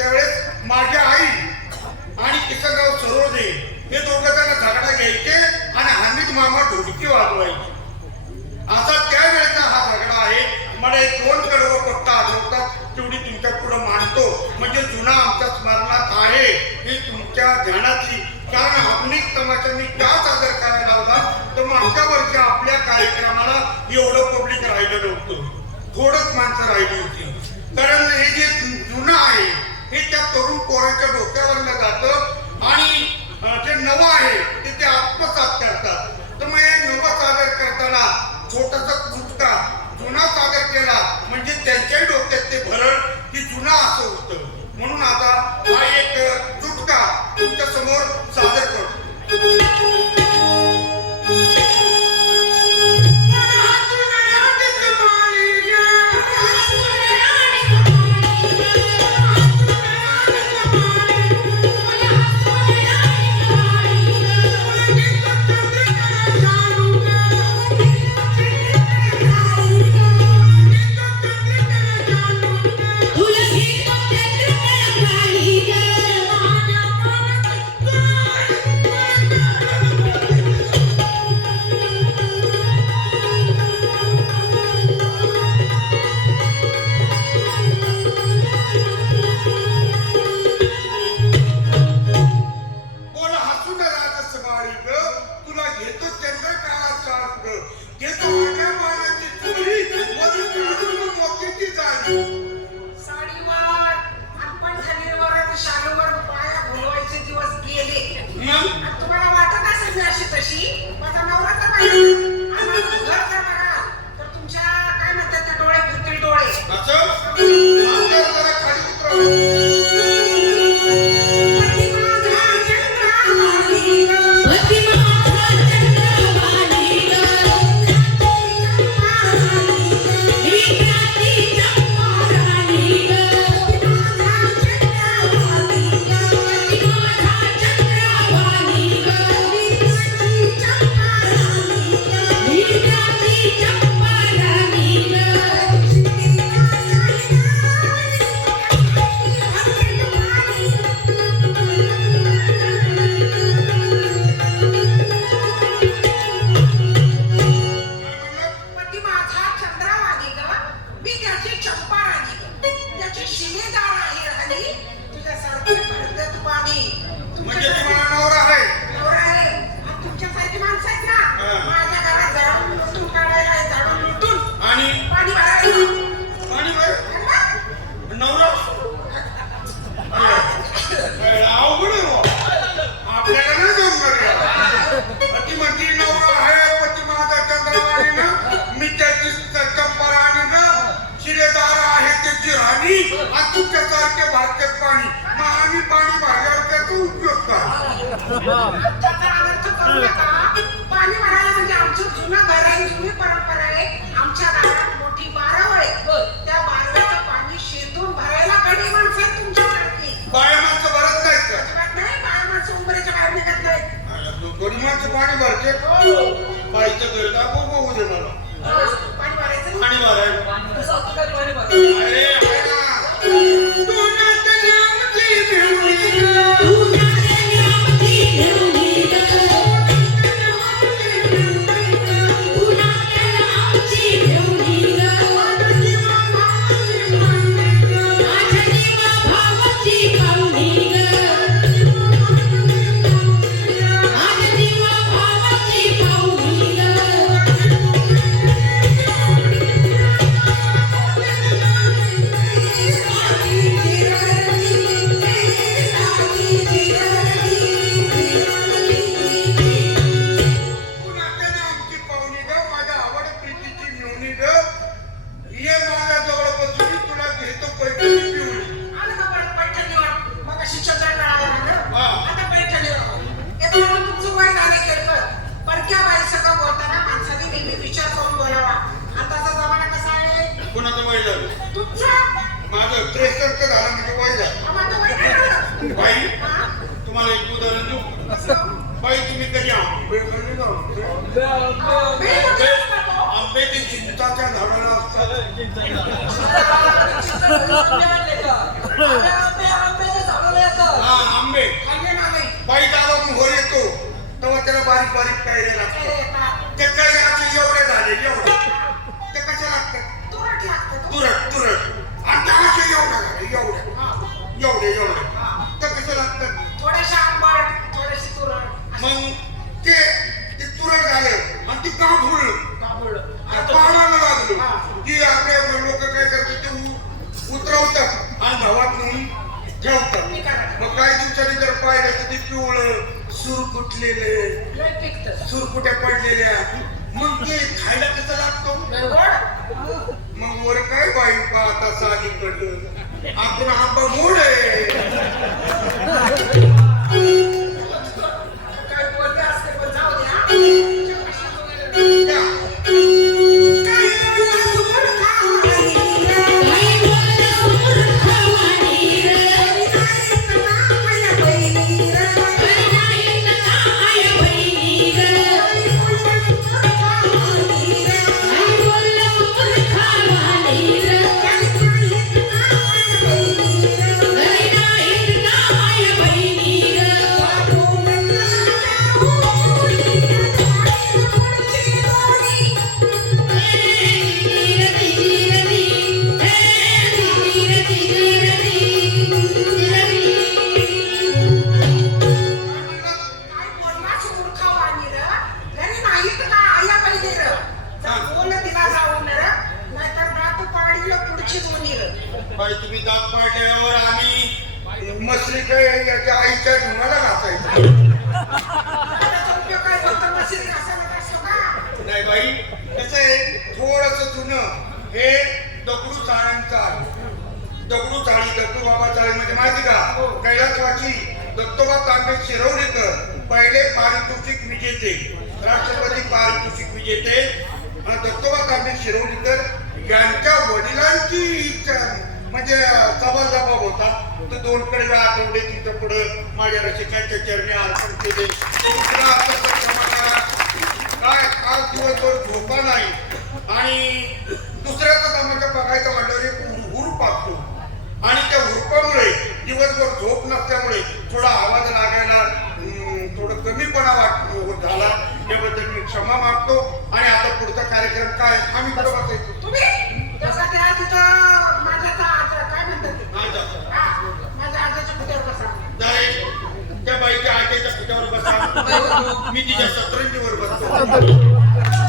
त्यावेळेस माझ्या आई आणि किसनराव सरोदे हे दोघं त्यांना झगडा घ्यायचे आणि हानीत मामा ढोलकी वाजवायचे. असा त्यावेळेचा हा झगडा आहे. मला एक दोन कडवं फक्त आठवतात तेवढी तुमच्यापुढे मांडतो. म्हणजे जुना आमच्या स्मरणात आहे. ही तुमच्या ध्यानातली. कारण आधुनिक तमाशा मी का सादर करायला होता तर मागच्या वर्षी आपल्या कार्यक्रमाला एवढं पब्लिक राहिलं नव्हतं. थोडंच माणसं राहिली होती. कारण हे जे जुनं आहे हे त्या तरुण पोरांच्या डोक्यावरनं जातं आणि जे नवं आहे ते ते आत्मसात करतात तुमच्यासारखे भारतात पाणी मग आम्ही पाणी भरल्यावर त्याचा उपयोग काय? पाणी भरायला म्हणजे आमचं जुनं घर आहे जुनी परंपरा आहे. आमच्या मोठी आहे. त्या पाणी शेतून भरायला कडी माणसं आहेत तुमच्यासारखी. बाया माणसं भरत नाहीत का? अजिबात नाही. बाळ माणसं उंबरीच्या बाहेर निघत नाहीत. गडी माणसं पाणी भरते? दे मला. पाणी भरायचं पाणी भरायचं. अरे हे बघा, तुमचं वय झालं केळकर. परक्या बाईसंग बोलताना माणसाने नेहमी विचार करून बोलावा. आताचा जमाना कसा आहे? कोणाचं वय झालं तुमचं. माझं त्रेसष्ट झालं म्हणजे वय झालं हा. बाई हा? तुम्हाला एक उदाहरण देऊ बाई तुम्ही कधी आंबे खाल्ले का? अहो, मी कुठे असतो? आंबे आंबे ते चिंताच्या झाडाला असतात हा आंबे खाल्ले ना बाई. बाई दाबातून वर येतो त्याला बारीक बारीक अरे बाप. ते काही असे एवढे झाले एवढे? ते कशा लागतात? तुरट लागतं. तुरट. त्या असे एवढे झाले एवढे. एवढे एवढे. ते कसे लागतात? थोडेसे आंबट थोडेसे तुरट. मग ते ते तुरट झाले आणि ती का फुल काबुळलं. पाण्याला लागलो. की आपले लोक काय करतात ते उतरवतात आणि भावात नेऊन ठेवतात. मग काही दिवसांनी जर पाहिलं तर ते पिवळं. सुरकुटलेले. सुरकुट्या पडलेल्या? मग ते खायला कसं लागतो. मग वर काय बाई पाहता सालीकडं आपण आंबा मोड आहे. बाई तुम्ही दात पाडल्यावर आम्ही मसली काय याच्या आईच्या ढुंगाला घासायचं काय? नाही बाई कसं आहे थोडस जुनं हे दगडू चाळ्यांचं आहे. दगडू चाळी दगडू बाबा चाळी म्हणजे माहिती का? कैलासवाची दत्तोबा तांबे शिरवणेकर पहिले पारितोषिक विजेते राष्ट्रपती पारितोषिक विजेते. दत्तोबा तांबे शिरवणेकर यांच्या वडिलांची इच्छा म्हणजे जबाब होता. तो दोन कडे आठवडे तिथं पुढं माझ्या रसिकांच्या चरणी अर्पण केले. काय आज दिवसभर झोपा नाही. आणि दुसऱ्याचा तमाशा बघायचा म्हटलं हुर- हुरूप असतो. आणि त्या हुरपामुळे दिवसभर झोप नसल्यामुळे थोडा आवाज लागायला थोडं कमीपणा वाट झाला. याबद्दल मी क्षमा मागतो. आणि आता पुढचा कार्यक्रम काय? आम्ही पुढे बसायचो तुम्ही तसा त्या तिथं माझ्या त्या आजा काय म्हणतात ते? हा, जा. हा, माझ्या आजाच्या पुढ्यावर बसा. जाय, त्या बाईच्या आजीच्या पिठावर बसा मी तिच्या सतरंजीवर बसतो.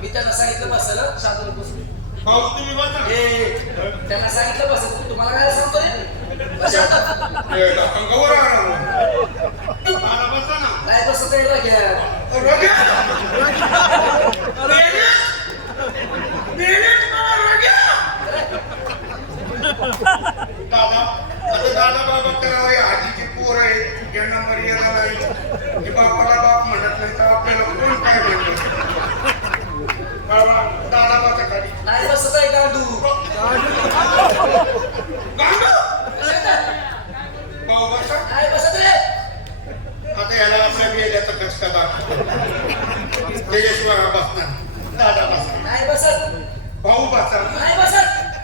मी त्यांना सांगितलं बसायला शांत बसलो पाऊस तुम्ही बसा ना. ए त्यांना सांगितलं बसायला तुम्हाला काय सांगतो रे? अंगावर बसा ना. काय बसत घ्या रग्या! रग्या! मेलेच मला रग्या! दादा आता दादा बाबा करावं आजीची पोर आहे यांना मर्यादा नाही. हे बापाला बाप म्हणत नाही तर आपल्याला कोण काय म्हणत? बाबा दादा बाबा खाली. नाही बसत आहे गांडू गांडू! भाऊ बसा. नाही बसत रे आता याला आपल्या मेल्याचा कचका दाखव. त्याच्याशिवाय बसणार दादा बसा. नाही बसत. भाऊ बसा. नाही बसत.